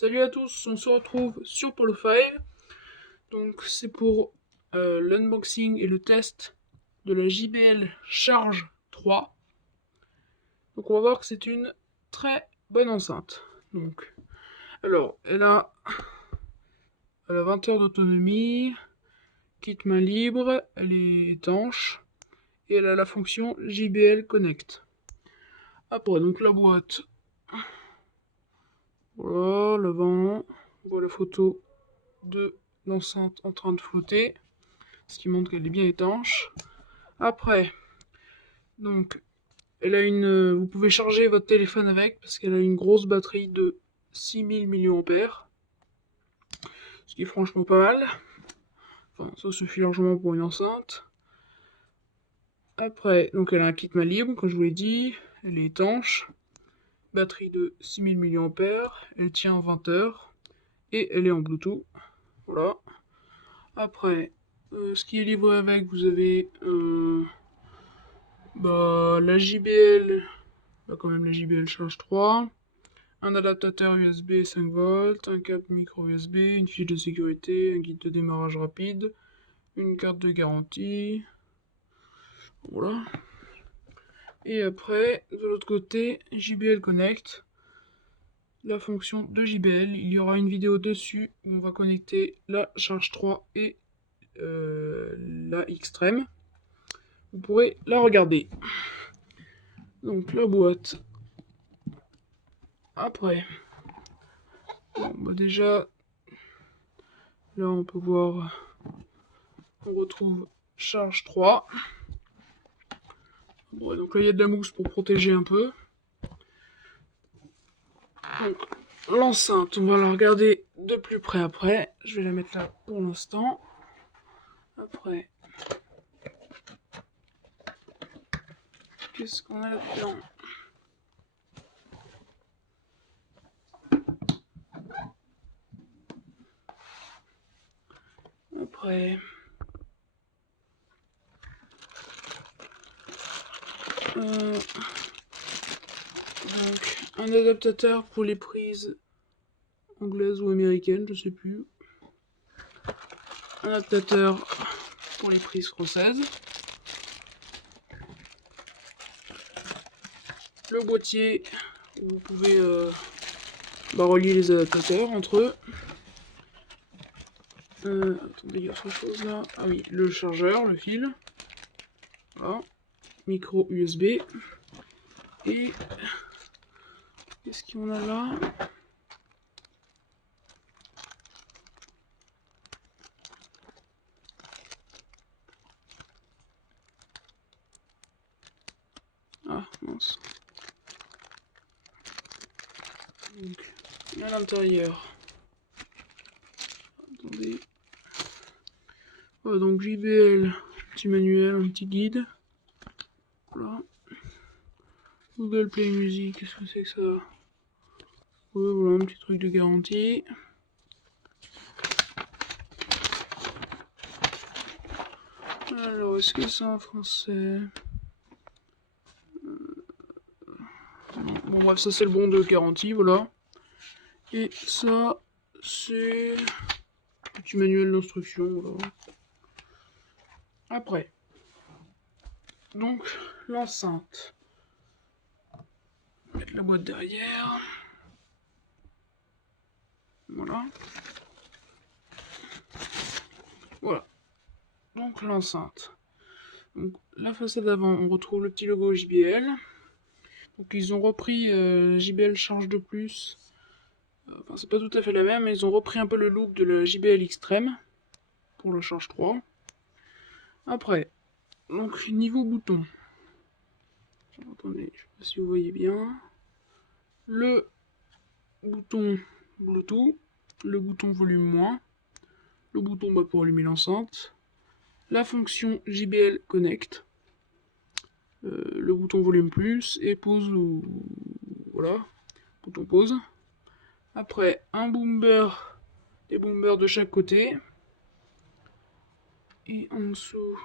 Salut à tous, on se retrouve sur Polo 5. Donc c'est pour l'unboxing et le test de la JBL Charge 3. Donc on va voir que c'est une très bonne enceinte. Donc, alors, elle a 20 heures d'autonomie, kit main libre, elle est étanche et elle a la fonction JBL Connect. Après, donc la boîte, voilà, l'avant, on voit la photo de l'enceinte en train de flotter, ce qui montre qu'elle est bien étanche. Après, donc, vous pouvez charger votre téléphone avec parce qu'elle a une grosse batterie de 6000 mAh, ce qui est franchement pas mal. Enfin, ça suffit largement pour une enceinte. Après, donc elle a un kit main libre, comme je vous l'ai dit, elle est étanche, batterie de 6000 mAh, elle tient 20 heures et elle est en Bluetooth. Voilà. Après, ce qui est livré avec, vous avez la JBL, quand même la JBL Charge 3, un adaptateur USB 5V, un câble micro USB, une fiche de sécurité, un guide de démarrage rapide, une carte de garantie. Voilà. Et après, de l'autre côté, JBL Connect, la fonction de JBL. Il y aura une vidéo dessus où on va connecter la Charge 3 et la Xtreme. Vous pourrez la regarder. Donc la boîte. Après, bon, déjà, là on peut voir, on retrouve Charge 3. Bon, donc là il y a de la mousse pour protéger un peu. Donc l'enceinte, on va la regarder de plus près après. Je vais la mettre là pour l'instant. Après, qu'est-ce qu'on a là-dedans? Après, donc un adaptateur pour les prises anglaises ou américaines, je sais plus. Un adaptateur pour les prises françaises. Le boîtier où vous pouvez relier les adaptateurs entre eux. Attendez, il y a autre chose là. Ah oui, le chargeur, le fil. Voilà. Micro USB. Et qu'est-ce qu'on a là? Ah mince. Donc, à l'intérieur. Attendez. Voilà, donc JBL, petit manuel, un petit guide. Voilà. Google Play Music, qu'est-ce que c'est que ça? Ouais, voilà, un petit truc de garantie. Alors, est-ce que c'est en français? Bon, bref, ça c'est le bon de garantie, voilà. Et ça, c'est un petit manuel d'instruction, voilà. Après, donc, l'enceinte. Mettre la boîte derrière. Voilà. Voilà. Donc, l'enceinte. Donc, la façade avant, on retrouve le petit logo JBL. Donc, ils ont repris JBL Charge de plus. Enfin, c'est pas tout à fait la même, mais ils ont repris un peu le look de la JBL Xtreme pour le Charge 3. Après, donc niveau bouton. Attendez, je sais pas si vous voyez bien. Le bouton Bluetooth, le bouton volume moins, le bouton pour allumer l'enceinte, la fonction JBL Connect, le bouton volume plus et pause ou voilà, bouton pause. Après un boomer, des boomers de chaque côté. Et en dessous,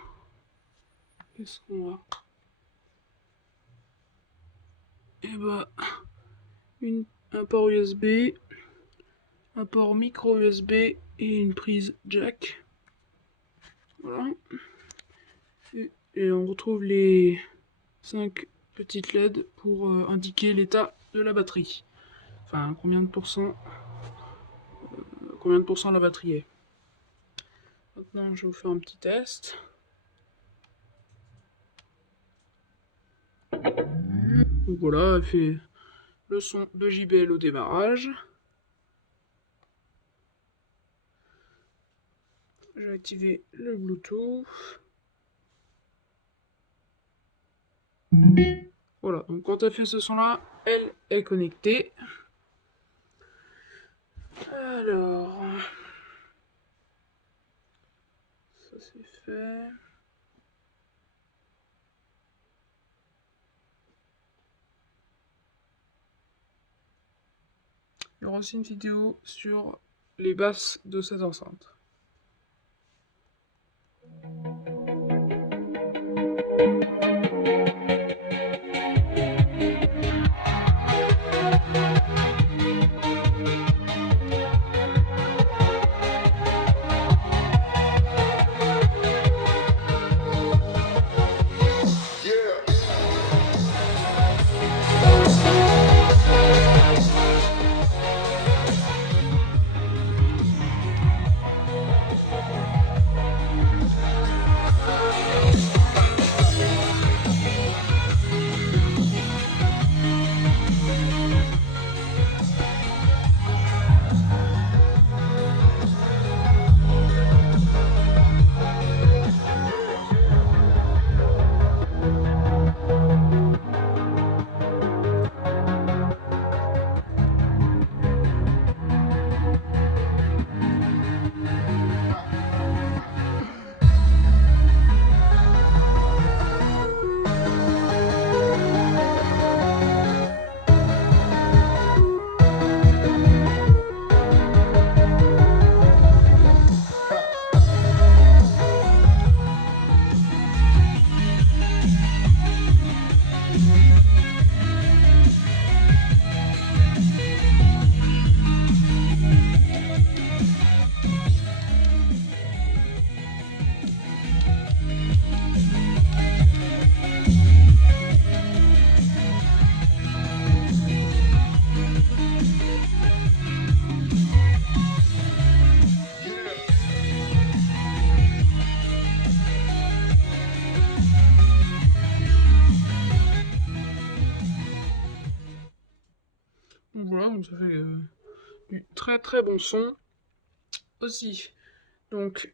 qu'est-ce qu'on a? Et un port USB, un port micro USB et une prise jack. Voilà. Et on retrouve les 5 petites LED pour indiquer l'état de la batterie. Enfin, combien de pourcents la batterie est. Maintenant, je vais vous faire un petit test. Donc voilà, elle fait le son de JBL au démarrage. Je vais activer le Bluetooth. Voilà, donc quand elle fait ce son-là, elle est connectée. Alors, ça c'est fait. Il y aura aussi une vidéo sur les basses de cette enceinte. Donc voilà, donc ça fait du très très bon son aussi. Donc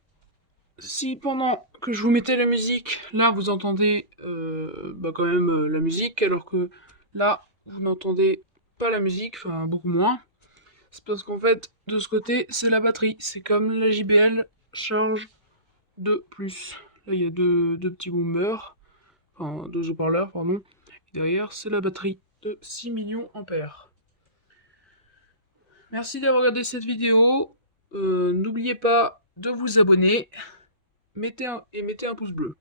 si pendant que je vous mettais la musique, là vous entendez quand même la musique, alors que là vous n'entendez pas la musique, enfin beaucoup moins, c'est parce qu'en fait de ce côté c'est la batterie, c'est comme la JBL charge de plus. Là il y a deux petits boomers, enfin deux haut-parleurs pardon, et derrière c'est la batterie de 6 millions ampères. Merci d'avoir regardé cette vidéo, n'oubliez pas de vous abonner, mettez un pouce bleu.